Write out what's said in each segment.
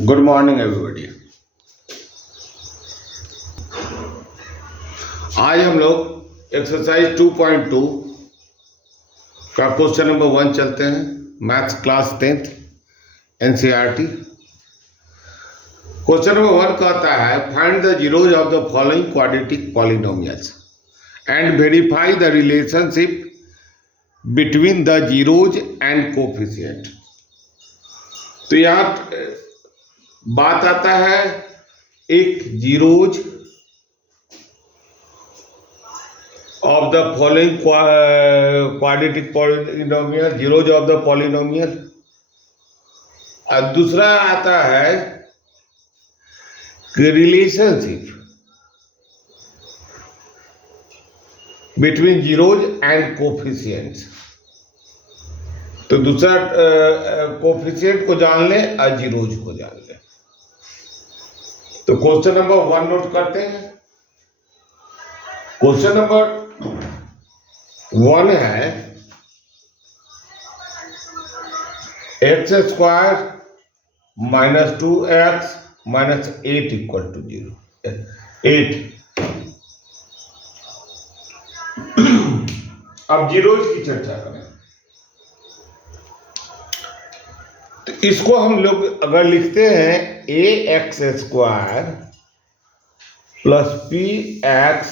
Good morning everybody. आज हम लोग एक्सरसाइज 2.2 का क्वेश्चन नंबर 1 चलते हैं। Maths class 10th NCERT. Question number 1 कहता है find the zeros of the following quadratic polynomials and verify the relationship between the zeros and coefficient. तो यहाँ बात आता है एक zeros of the following quadratic polynomial, zeros of the polynomial, और दूसरा आता है relationship between zeros and coefficients. तो दूसरा कोफिशिएंट को जान ले और जीरोज को जान ले। तो क्वेश्चन नंबर 1 नोट करते हैं। क्वेश्चन नंबर 1 है X square minus 2x minus 8 equal to 0। 8। अब जीरोज की चर्चा करें तो इसको हम लोग अगर लिखते हैं A X square plus P X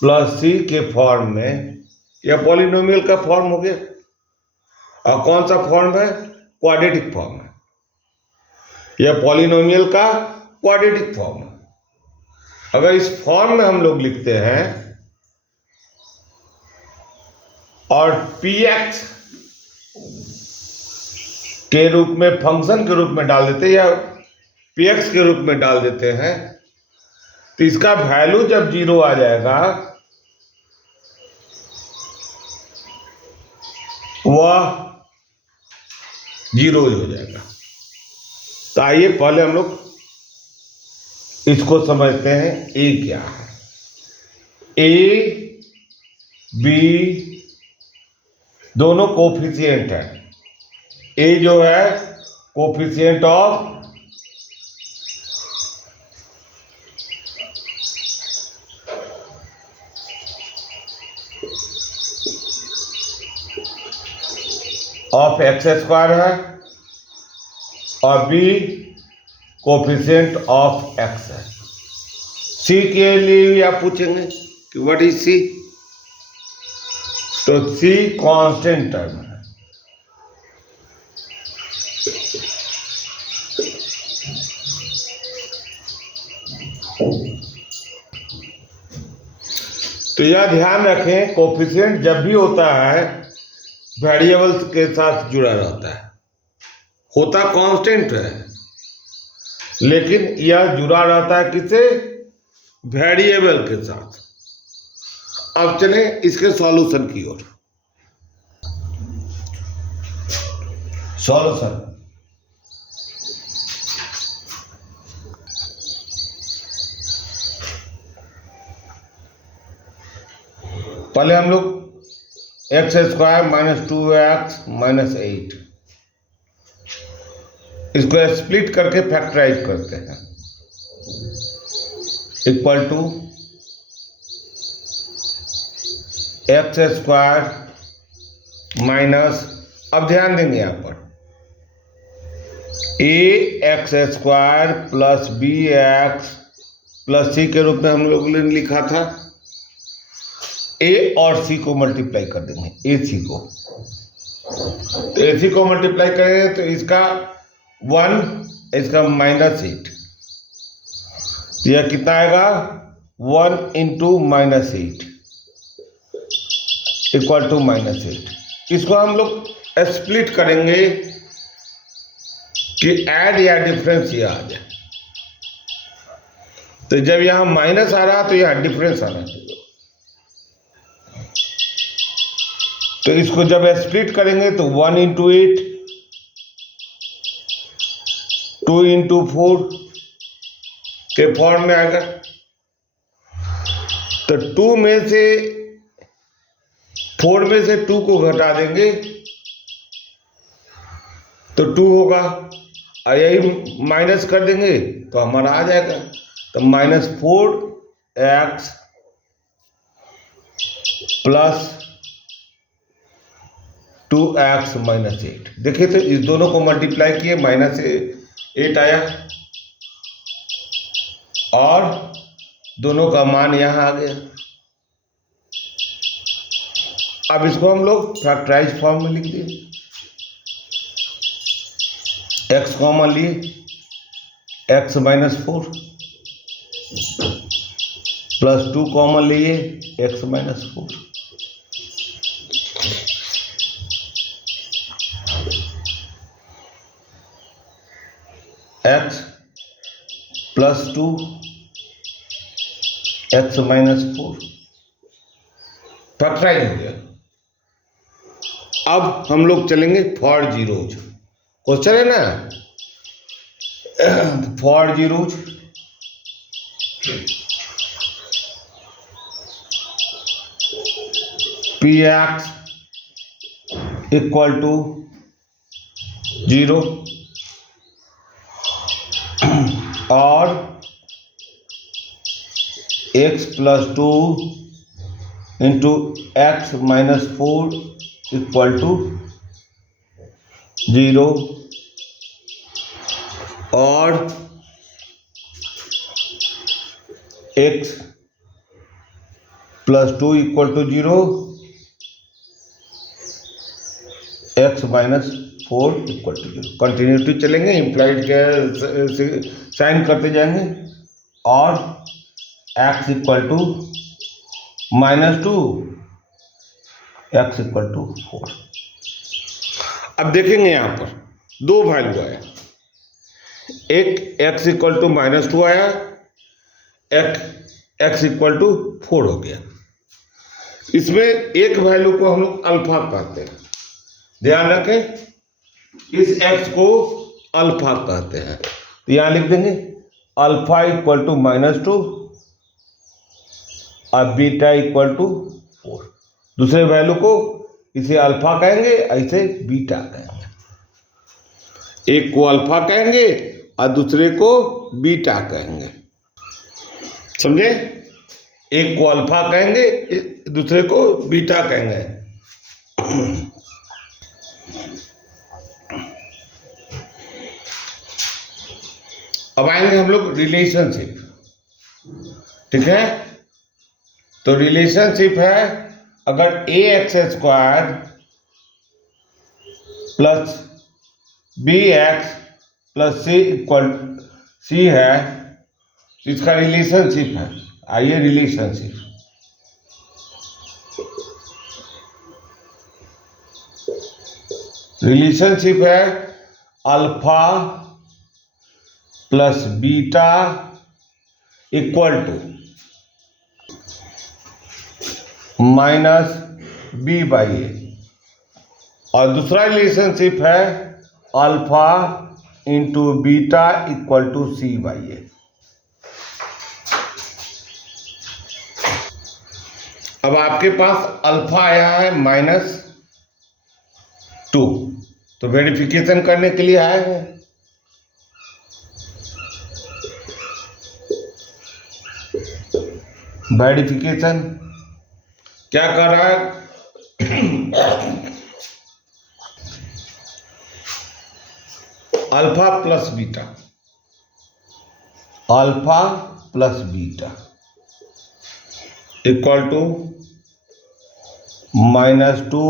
plus C के फॉर्म में, यह पॉलिनोमियल का फॉर्म हो गया। और कौन सा फॉर्म है? क्वाड्रेटिक फॉर्म है। यह पॉलिनोमियल का क्वाड्रेटिक फॉर्म है। अगर इस फॉर्म में हम लोग लिखते हैं और पी एक्स के रूप में, फंक्शन के रूप में डाल देते हैं या पी एक्स के रूप में डाल देते हैं, तो इसका वैल्यू जब 0 आ जाएगा वह 0 हो जाएगा। तो आइए पहले हम लोग इसको समझते हैं। ए क्या है? ए बी दोनों कोफिशिएंट है। ए जो है कोफिशिएंट ऑफ एक्स स्क्वायर है और बी कोफिशिएंट ऑफ एक्स है। सी के लिए आप पूछेंगे कि व्हाट इज सी? तो सी कांस्टेंट टर्म है। तो यह ध्यान रखें, कोफिशिएंट जब भी होता है वेरिएबल्स के साथ जुड़ा रहता है। होता कांस्टेंट है लेकिन यह जुड़ा रहता है किससे? वेरिएबल के साथ। अब चलें इसके सॉल्यूशन की ओर। सॉल्यूशन पहले हम लोग x square minus 2x minus 8 इसको स्प्लिट करके फैक्टराइज करते हैं। Equal to X square minus, अब ध्यान देंगे यहां पर, A X square plus B X plus C के रूप में हम लोगों ने लिखा था। ए और सी को मल्टीप्लाई कर देंगे, ए सी को। तो ए सी को मल्टीप्लाई करेंगे तो इसका 1, इसका माइनस 8, यह कितना आएगा? 1 into minus 8 equal to minus 8। इसको हम लोग स्प्लिट करेंगे कि ऐड या डिफरेंस यह आ जाए। तो जब यहां माइनस आ रहा तो यहां डिफरेंस आना चाहिए। तो इसको जब स्प्लिट करेंगे तो 1 इंटू 8, 2 इंटू 4 के फॉर्म में आएगा। तो 2 में से 4 में से 2 को घटा देंगे तो 2 होगा। और यही माइनस कर देंगे तो हमारा आ जाएगा। तो -4x प्लस 2x -8। देखिए तो इस दोनों को मल्टीप्लाई किए -8 आया और दोनों का मान यहाँ आ गया। अब इसको हम लोग फैक्टराइज फॉर्म में लिख दिए। x कॉमन लिए, x -4 प्लस 2 कॉमन लिए, x -4 x plus 2 x -4 factorise हो गया। अब हम लोग चलेंगे फॉर जीरोज। क्वेश्चन है ना, for zeros px equal to 0 और x plus 2 into x -4 equal to 0 और x plus 2 equal to 0, x -4 equal to 0। Continuity चलेंगे, इम्प्लाइड के साइन करते जाएंगे और x equal to -2 x equal to 4। अब देखेंगे यहाँ पर दो वैल्यू आया, एक x इक्वल टू -2 आया, एक x इक्वल टू 4 हो गया। इसमें एक वैल्यू को हम लोग अल्फा कहते हैं, ध्यान रखें, इस x को अल्फा कहते हैं। तो यहाँ लिख देंगे अल्फा इक्वल टू -2 और बीटा इक्वल टू 4। दूसरे वैल्यू को इसे अल्फा कहेंगे, ऐसे बीटा कहेंगे। एक को अल्फा कहेंगे और दूसरे को बीटा कहेंगे, समझे? एक को अल्फा कहेंगे, दूसरे को बीटा कहेंगे। अब आएंगे हम लोग रिलेशनशिप, ठीक है? तो रिलेशनशिप है, अगर ax² plus bx plus c equal c है, इसका रिलेशनशिप है। आइए रिलेशनशिप, रिलेशनशिप है alpha plus beta equal to -b/a, और दूसरा रिलेशनशिप है alpha into beta equal to c/a। अब आपके पास अल्फा आया है -2, तो वेरिफिकेशन करने के लिए आए हैं। वेरिफिकेशन क्या कर रहा है? Alpha plus beta, alpha plus beta equal to -2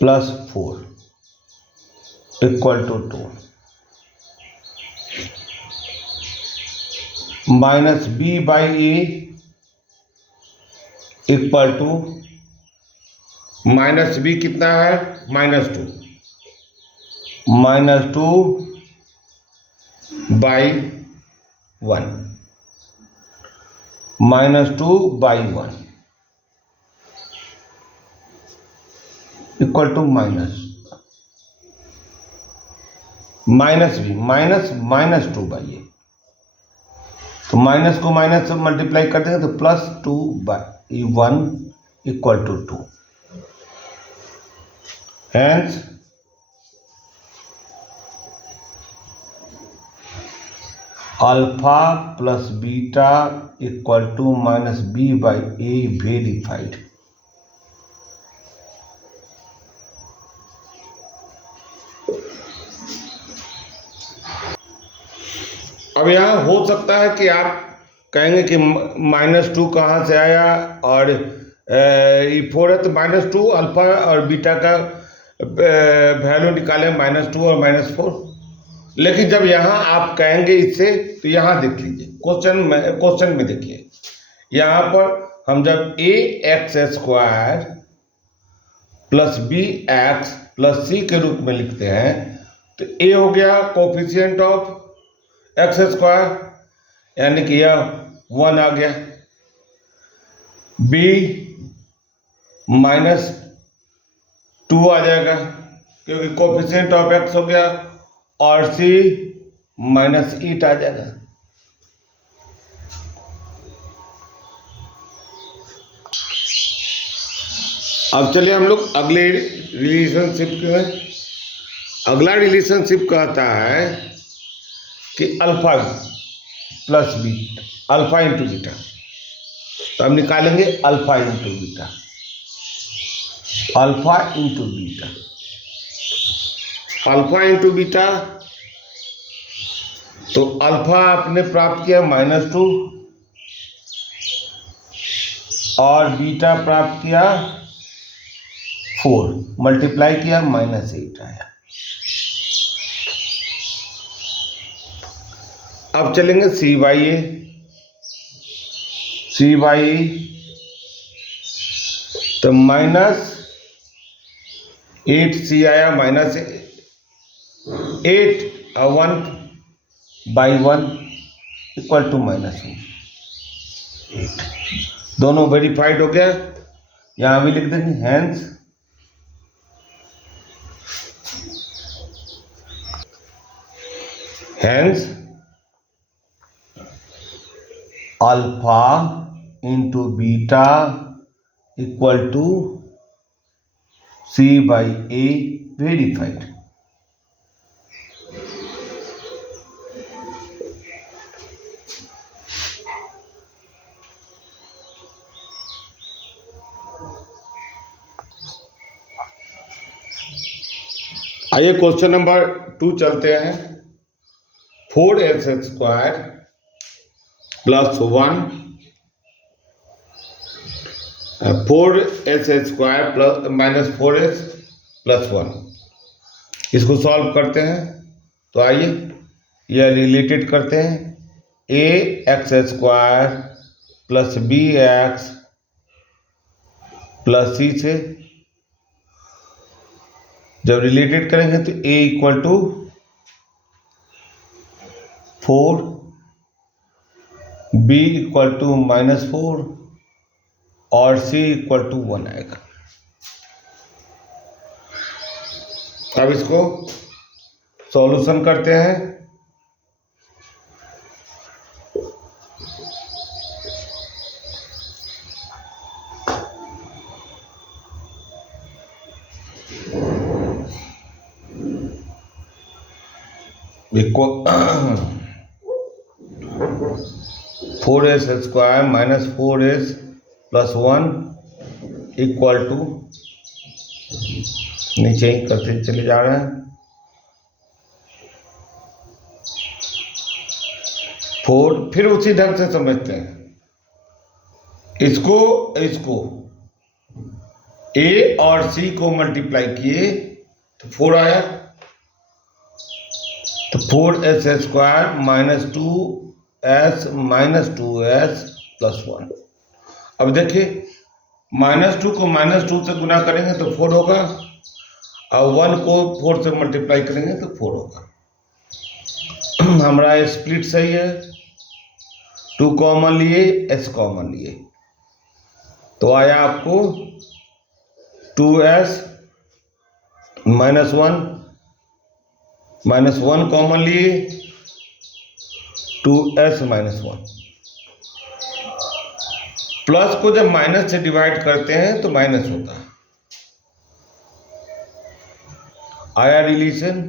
plus 4 equal to 2, -b/a equal to -b कितना है? -2, -2/1, -2/1 इक्वल टू -2/a। तो माइनस को माइनस से मल्टीप्लाई कर देंगे तो +2/1 equal to 2। Hence alpha plus beta equal to minus B by A verified. अब यहाँ हो सकता है कि आप कहेंगे कि -2 कहाँ से आया, और ये 4 है तो -2 अल्फा और बीटा का वैल्यू निकालें -2 और -4। लेकिन जब यहाँ आप कहेंगे इससे, तो यहाँ देख लीजिए क्वेश्चन में देखिए, यहाँ पर हम जब ax² plus bx plus c के रूप में लिखते हैं, तो a हो गया कोफिशिएंट ऑफ x², यानी कि यह 1 आ गया, b -2 आ जाएगा क्योंकि कोफिशिएंट ऑफ x हो गया, और c -8 आ जाएगा। अब चलिए हम लोग अगले रिलेशनशिप में, अगला रिलेशनशिप कहता है कि alpha plus beta, alpha into beta. तो हम निकालेंगे alpha into beta, alpha into beta, alpha into beta. तो अल्फा आपने प्राप्त किया -2 और बीटा प्राप्त किया 4, मल्टीप्लाई किया -8 आया। अब चलेंगे c बाई ए, तो -8c आया, -8 और 1/1 इक्वल टू -1। दोनों वेरीफाइड हो गया। यहां भी लिख देंगे hence alpha into beta equal to c by A verified. आइए क्वेश्चन नंबर 2 चलते हैं। 4s² plus 1, 4s² plus -4s plus 1, इसको सॉल्व करते हैं। तो आइए यह रिलेटेड करते हैं। ax² plus bx plus c से जब रिलेटेड करेंगे तो a equal to 4, b equal to -4 और c इक्वल टू 1 आएगा। अब इसको सॉल्यूशन करते हैं। Equal 4s² -4s plus 1 equal to, नीचे ही करते चले जा रहे हैं, 4। फिर उसी ढंग से समझते हैं इसको a और c को मल्टीप्लाई किए तो 4 आया। तो 4s² -2s प्लस 1। अब देखिए -2 को -2 से गुना करेंगे तो 4 होगा, और 1 को 4 से मल्टीप्लाई करेंगे तो 4 होगा। हमारा स्प्लिट सही है, 2 कॉमन लिए, s कॉमन लिए, तो आया आपको 2s -1 कॉमन लिए, 2s -1। प्लस को जब माइनस से डिवाइड करते हैं तो माइनस होता है। आया relation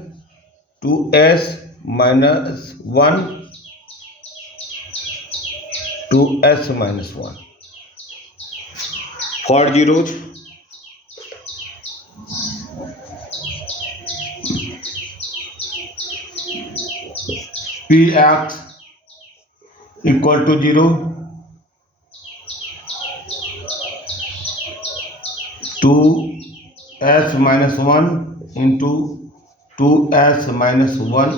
2s -1 2s minus 1 for zeros px equal to 0, 2s minus 1 into 2s minus 1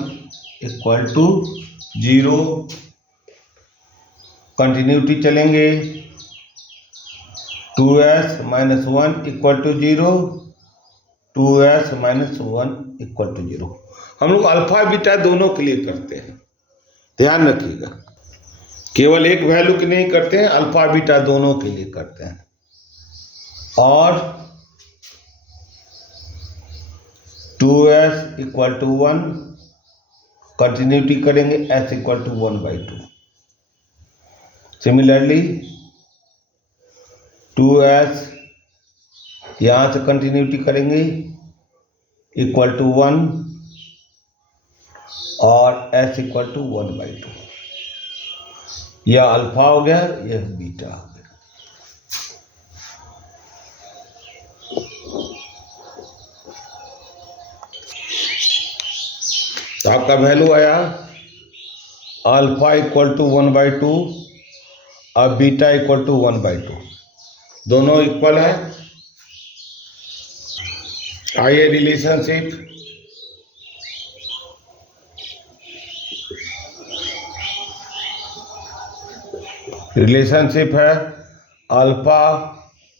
equal to 0. Continuity चलेंगे, 2s minus 1 equal to 0, 2s minus 1 equal to 0. हम लोग अल्फा बीटा दोनों के लिए करते हैं, ध्यान रखिएगा, केवल एक वैल्यू के नहीं करते हैं, अल्फा बीटा दोनों के लिए करते हैं. और 2s equal to 1 कंटिन्यूटी करेंगे, s equal to 1/2. Similarly 2s यहाँ से कंटिन्यूटी करेंगे इक्वल टू 1 और s इक्वल टू 1/2. यह अल्फा हो गया, यह बीटा हो गया. तो आपका वैल्यू आया अल्फा इक्वल टू 1/2 और बीटा इक्वल टू 1/2, दोनों इक्वल है. आइए रिलेशनशिप, रिलेशनशिप है alpha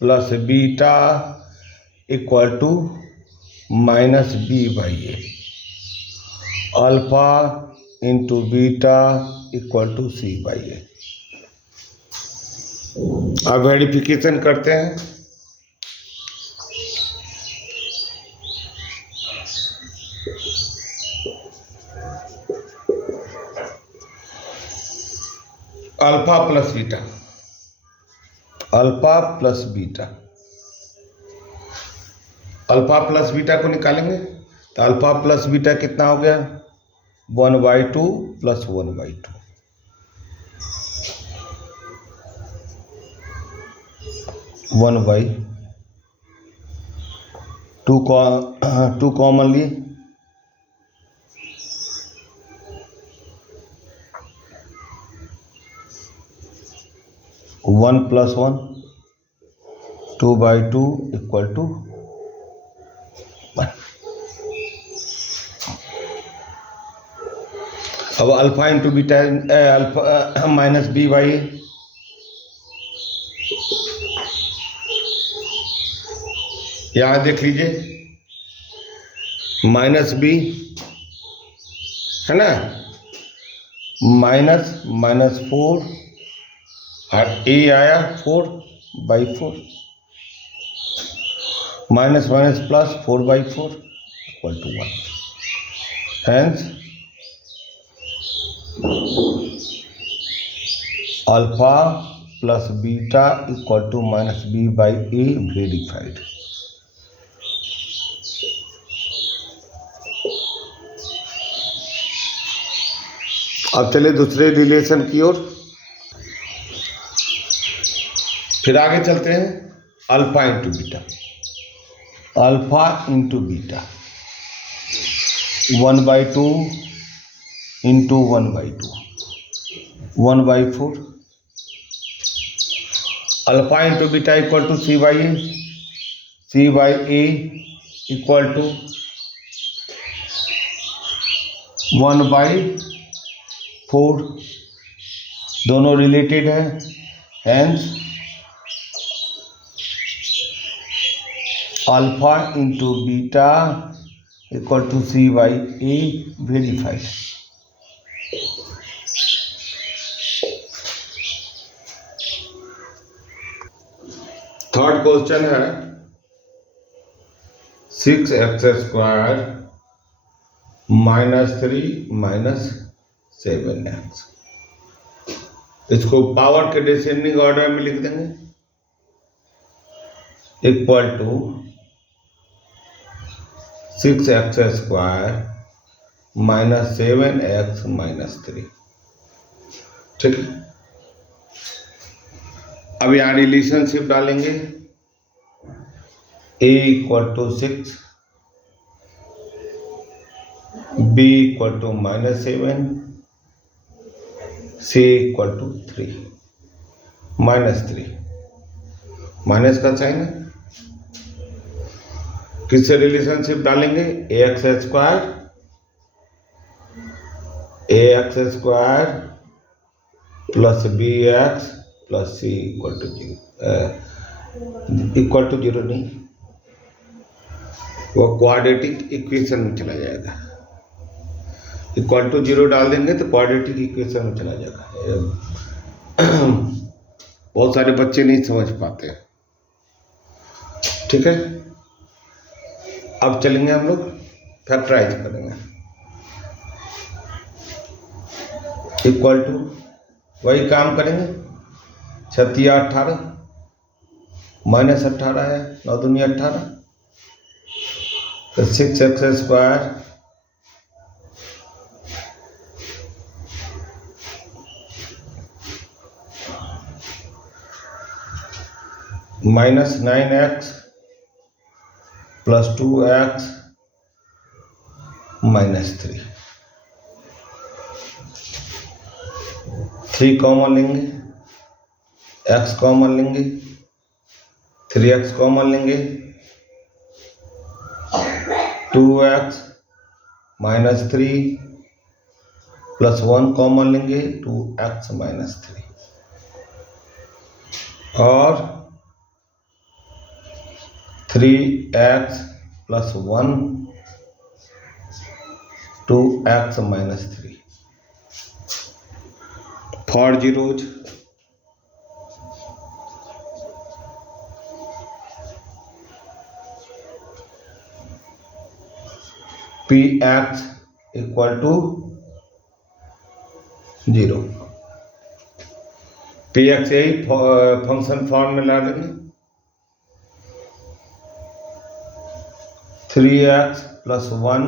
plus beta equal to minus b/a. Alpha into beta equal to c/a. अब वेरिफिकेशन करते हैं. Alpha plus beta, alpha plus beta, alpha plus beta को निकालेंगे तो अल्फा प्लस बीटा कितना हो गया, 1/2 प्लस 1/2. 1/2 कॉमन लिए, 1 प्लस 1, 2/2 इक्वल टू 1. अब alpha into beta, alpha minus b/a, यहाँ देख लीजिए माइनस b है ना, माइनस 4 और a आया 4/4, minus minus plus 4/4 equal to 1. Hence alpha plus beta equal to minus b/a verified. अब चले दूसरे रिलेशन की ओर, फिर आगे चलते हैं. Alpha into beta, alpha into beta 1/2 into 1/2, 1/4. Alpha into beta equal to c/a, c/a equal to 1/4. दोनों related है, hence alpha into beta equal to c/a verified. Third question है 6x² -3 -7x. इसको पावर के डिसेंडिंग ऑर्डर में लिख देंगे, equal to 6x² -7x -3. ठीक है. अब यहाँ रिलेशनशिप डालेंगे a equal to 6, b equal to -7, c equal to 3, -3, minus का साइन है। किससे रिलेशनशिप डालेंगे? ax square plus bx plus c equal to 0, equal to 0 नहीं, वो क्वाड्रेटिक इक्वेशन में चला जाएगा। इक्वल टू 0 डाल देंगे तो क्वाड्रेटिक इक्वेशन में चला जाएगा। बहुत सारे बच्चे नहीं समझ पाते, ठीक है। अब चलेंगे हम लोग फैक्टराइज करेंगे। इक्वल टू वही काम करेंगे, 36 18 -18 है, 9 दूनी 18, तो 6x square -9x plus 2x -3, 3 common लेंगे, x कॉमन लेंगे, 3x कॉमन लेंगे, 2x -3 प्लस 1 कॉमन लेंगे, 2x -3, और 3x plus 1 2x -3 for zeros. px equal to 0, px यही फंक्शन फॉर्म में ला लेंगे, 3x plus 1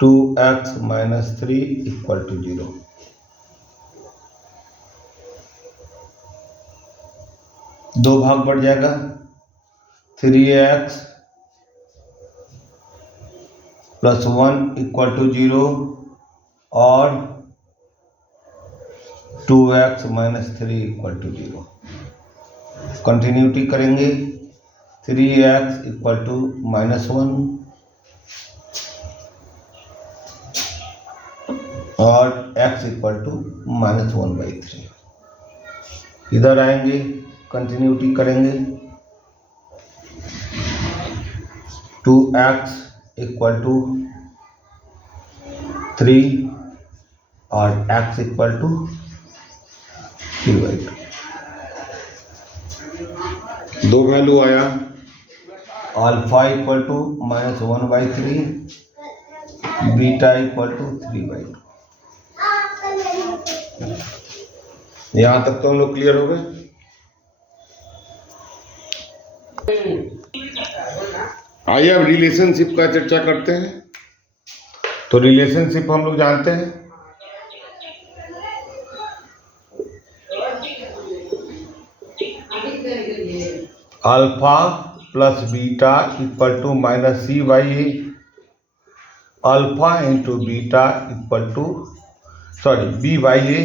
2x -3 equal to 0। दो भाग बढ़ जाएगा, 3x प्लस 1 इक्वल टू 0 और 2x -3 इक्वल टू 0। कंटिन्यूटी करेंगे, 3x इक्वल टू -1 और x इक्वल टू -1/3। इधर आएंगे, कंटिन्यूटी करेंगे, 2x इक्वल टू 3 और x इक्वल टू 3/2। दो वैल्यू आया, alpha equal to -1/3, beta equal to 3/2। यहां तक तो हम लोग क्लियर हो गए। आइए अब रिलेशनशिप का चर्चा करते हैं। तो रिलेशनशिप हम लोग जानते हैं, alpha plus beta equal to -c/a, alpha into beta equal to b/a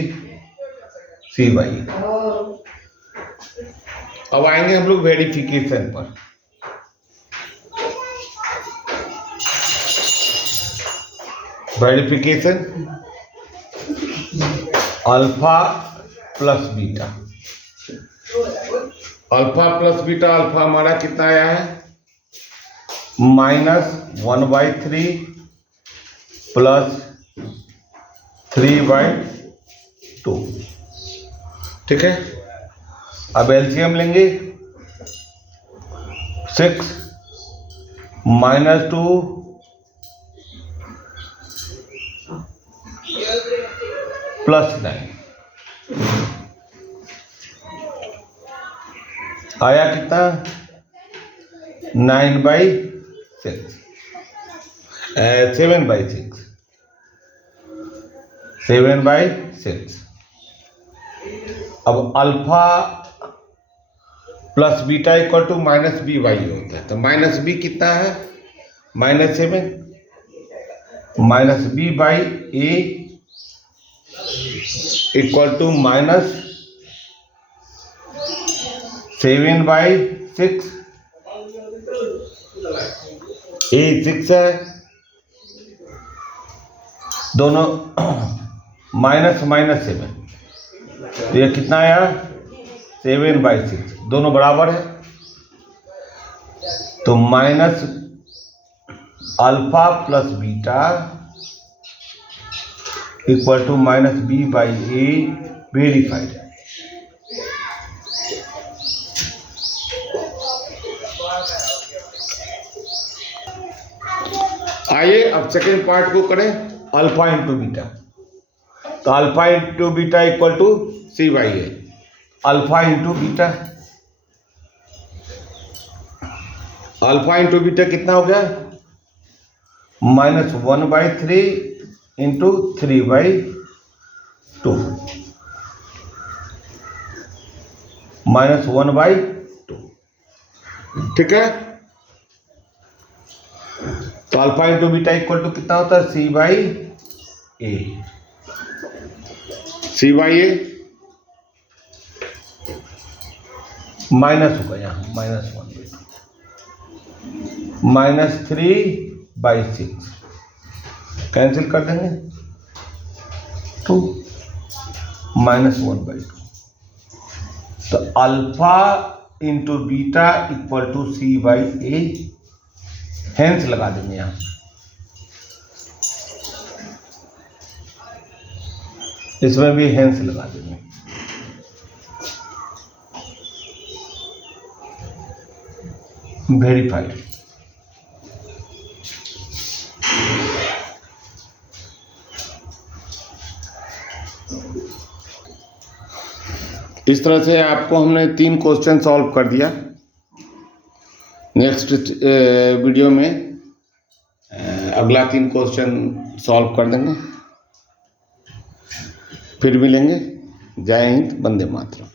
c/a। अब आएंगे हम लोग वेरिफिकेशन पर। Verification, alpha plus beta, alpha plus beta, alpha हमारा कितना आया है? -1/3 प्लस 3/2, ठीक है। अब एलसीएम लेंगे, 6 -2 प्लस 9 आया कितना? 9/6, 7/6, 7/6। अब alpha plus beta equal to minus B by होता है, तो माइनस बी कितना है, -7 minus B by A equal to -7/6, A 6 है, दोनों -7, तो ये कितना आया 7/6, दोनों बराबर है, तो minus alpha plus beta equal to -b/a verified. आइए अब सेकेंड पार्ट को करें, अल्फा इंटू बीटा। तो alpha into beta equal to c/a, alpha into beta, alpha into beta कितना हो गया, -1/3 इंटू 3/2, -1/2, ठीक है। तो alpha into beta equal to कितना होता है, c/a, c/a माइनस होगा यहाँ -1/2, -3/6 कैंसिल कर देंगे, 2 -1/2, तो alpha into beta equal to c/a, hence लगा देंगे यहाँ, इसमें भी हेंस लगा देंगे। वेरीफाइड। इस तरह से आपको हमने 3 क्वेश्चन सॉल्व कर दिया। नेक्स्ट वीडियो में अगला 3 क्वेश्चन सॉल्व कर देंगे, फिर मिलेंगे। जय हिंद, वंदे मातरम।